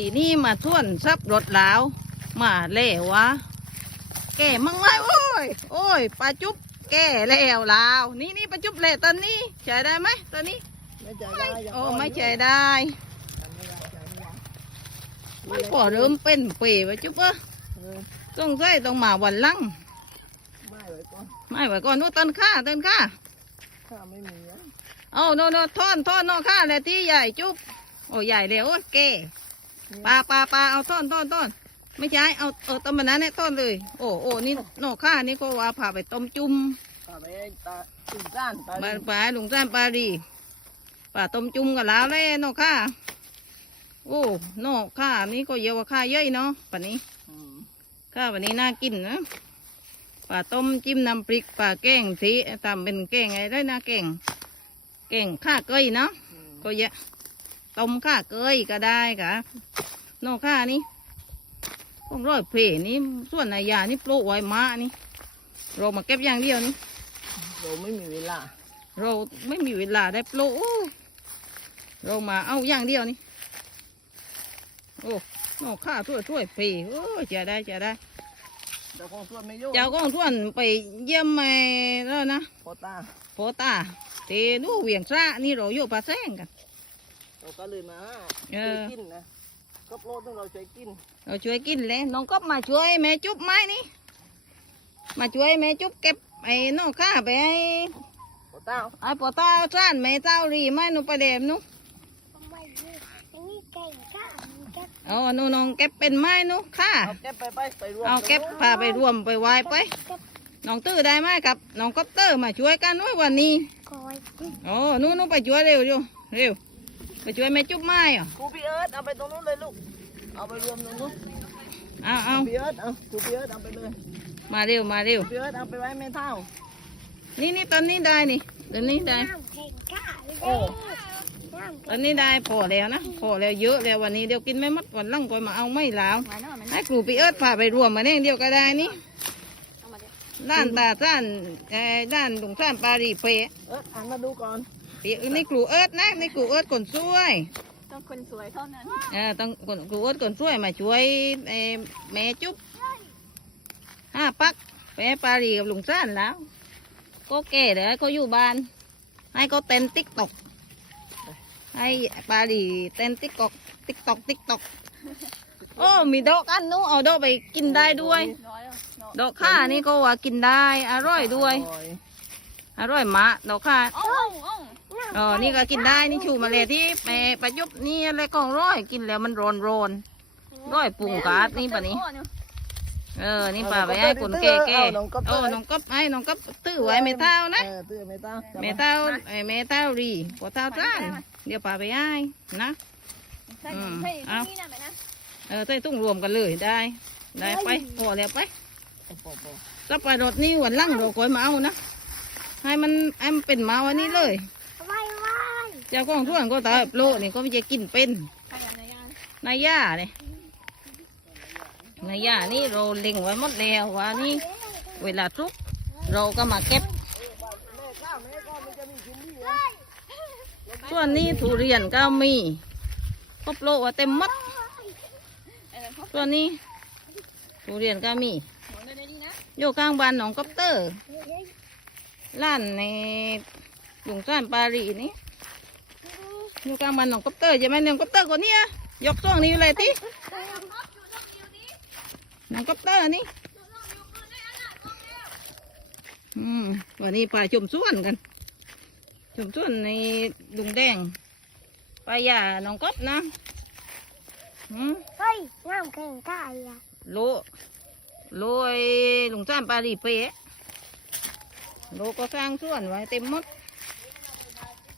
ทีนี้มาท่วนซับรถลาวมาเล่วะ แก่มั่งไหมโอ้ย โอ้ยปลาจุ๊บแก่แล้วลาว นี่นี่ปลาจุ๊บเล่ตอนนี้ใช้ได้ไหมตอนนี้ไม่ใจได้ย่าโอ้ปล่ยไม่ใช้ได้ใจไม่ได้ใจไม่ได้ มันก็เริ่มเป็นเปีปลาจุ๊บอะเออต้องใส่ต้องมาวันหลังไม่ไว้ก่อนไม่ไว้ก่อนนู้นต้นข้าต้นข้าข้าไม่มีอะเอาโน่นโน่นท่อนท่อนนอกข้าเลยที่ใหญ่จุ๊บโอ้ใหญ่เลยโอ้ยแก่ ปลาปลาปลาเอาท่อนท่อนท่อนไม่ใช่เอาเอาต้นมันนั้นเนี่ยต้นเลย โอ้โอ้นี่นอกข้านี่ก็ว่าผ่าไปต้มจุ่มข้าไปให้ตาตุ่มก้านตาปลาดิปลาลุงจ้านปลาดีปลาต้มจุ่มกับลาวเลยนอกข้าโอ้นอกข้านี่ก็เยอะกว่าข้าเยอะเนาะป่านนี้อืมข้าวันนี้น่ากินนะปลาต้มจิ้มน้ำพริกปลาแกงสีทำเป็นแกงอะไรได้นะแกงแกงข้าเกยเนาะอืมก็เยอะ ต้มข้าเกยก็ได้กะนอกข้านี่พวกร้อยเพลนี่ส่วนนายานี่ปลูกไว้มานี่ เรามาเก็บอย่างเดียวนี่เราไม่มีเวลา เราไม่มีเวลาได้ปลูกโอ้เรามาเอาอย่างเดียวนี่โอ้นอกข้าถ้วยถ้วยเพลโอ้จะได้จะได้เจ้าของสวนไม่ยุ่งเจ้าก้องส่วนไปเยี่ยมแม่แล้วนะพอตาโพตาเตดูเวียงซ่านี่เราอยู่ปลาแซงกัน เราก็เลยมาเอช่วยอกินนะก็โปรดต้องเราช่วยกินเราช่วยกินเลยน้องก็มาช่วยแม่จุ๊บไม้นี่มาช่วยแม่จุ๊บเก็บไอ้นอกข้าไปให้พอตาไอ้ปอตาซ่านแม่เจ้ารีไม้หนูประเดมหนูทำไมนี่อันนี้เก่งข้ามันจะเอาหนูน้องเก็บเป็นไม้หนูค่ะเอาเก็บไปไปไปรวมเอาเก็บพาไปรวมไปไหวายไปเก็บน้องตื้อได้ไหมครับน้องก๊อปเตอร์มาช่วยกันน้อยวันนี้คอย โอ้หนูหนูไปช่วยเร็วเร็วเร็ว ไปช่วยแม่จุ๊บไม้เหรอครูพี่เอิร์ธเอาไปตรงนู้นเลยลูก เอาไปรวมตรงนู้นเอาเอาพี่เอิร์ธเอาครูพี่เอิร์ธเอาไปเลยมาเร็วมาเร็วพี่เอิร์ธเอาไปไว้ไม่เท่า นี่นี่ตอนนี้ได้นี่ตอนนี้ได้น้ำเก่งข้าเลยโอ้น้ำตอนนี้ได้พอแล้วนะพอแล้วเยอะแล้ววันนี้เดี๋ยวกินไม่หมดวันหลังก็มาเอาไม่แล้วมาหน่อยมันให้ครูปีเอิร์ธพาไปรวมมาเนี่ยเดียวก็ได้นี่เอามาดิด้านตาด้านเอ่อด้านลุงซ่านปารีเปะเอิร์ธหันมาดูก่อน ปีนี่ครูเอิร์ธนะนี่ครูเอิร์ธคนช่วย ต้องคนสวยเท่านั้นเออต้องคนครูเอิร์ธคนช่วยมาช่วยเอ่อแม่จุ๊บห้าปักไปให้ปารีกับลุงซ่านแล้ว ก็แก่เดี๋ยวให้เขาอยู่บ้าน ให้เขาเต้นติ๊กตอกให้ปารีเต้นติ๊กตอกติ๊กตอกติ๊กตอกโอ้มีดอกอันนู้นเอาดอกไปกินได้ด้วยน้อยอะเนาะดอกข้านี่ก็ว่ากินได้ อร่อยด้วยร่อยอร่อยมากดอกข้าโอ้โอ้อ๋อนี่ก็กินได้นี่ชูมาเลยที่แม่ประยุบนี่อะไรก็ร้อยกินแล้วมันร้อนร้อนๆร้อยปรุงกาดนี่ปะนี้ เออ นี่ป่าไปให้คนแก่แก่โอ้น้องก๊บให้น้องก๊บตื้อไว้ไม่เท่านะเออตื้อไม่เท่าจับไม่เท่าไอ้ไม่เท่ารีพอเท่าจ้านเดี๋ยวป่าไปให้นะใช่ใช่ที่นี่นะแม่นะเออใส่ตุ้งรวมกันเลยได้ ได้ไปพอแล้วไปโอ้โหโอ้โหสไปรถนี่วันหลังเราคอยมาเอานะให้มันให้มันเป็นมาวันนี้เลยไว้ไว้ เจ้าของส่วนก็ตายโลนี่ก็ไม่จะกินเป็นใครอะไรยังนายย่าเนี่ยนายย่านี่เราเล็งไว้หมดแล้วว่านี่เวลาทุกเราก็มาเก็บส่วนนี้ทุเรียนก็มีครบโลว่าเต็มมัดส่วนนี้ทุเรียนก็มีหนูในนี้นะอยู่ข้างบ้านหนองกอปเตอร์ร้านในหลวงซ่านปารีนี่ อยู่กลางบ้านหนองก๊อปเตอร์ใช่ไหมหนองก๊อปเตอร์คนเนี้ยยกช่วงนี้เลยที่หนองก๊อปเตอร์นี่อืมวันนี้ปลาชมส่วนกันชมส่วนในลุงแดงปลาหย่าน้องก๊อบนะอืมเฮ้ยน้ำเก่งข้าอะโลโลไอ้ลุงจ้านปลาดีเป๊ะโลก็สร้างส่วนไว้เต็มหมด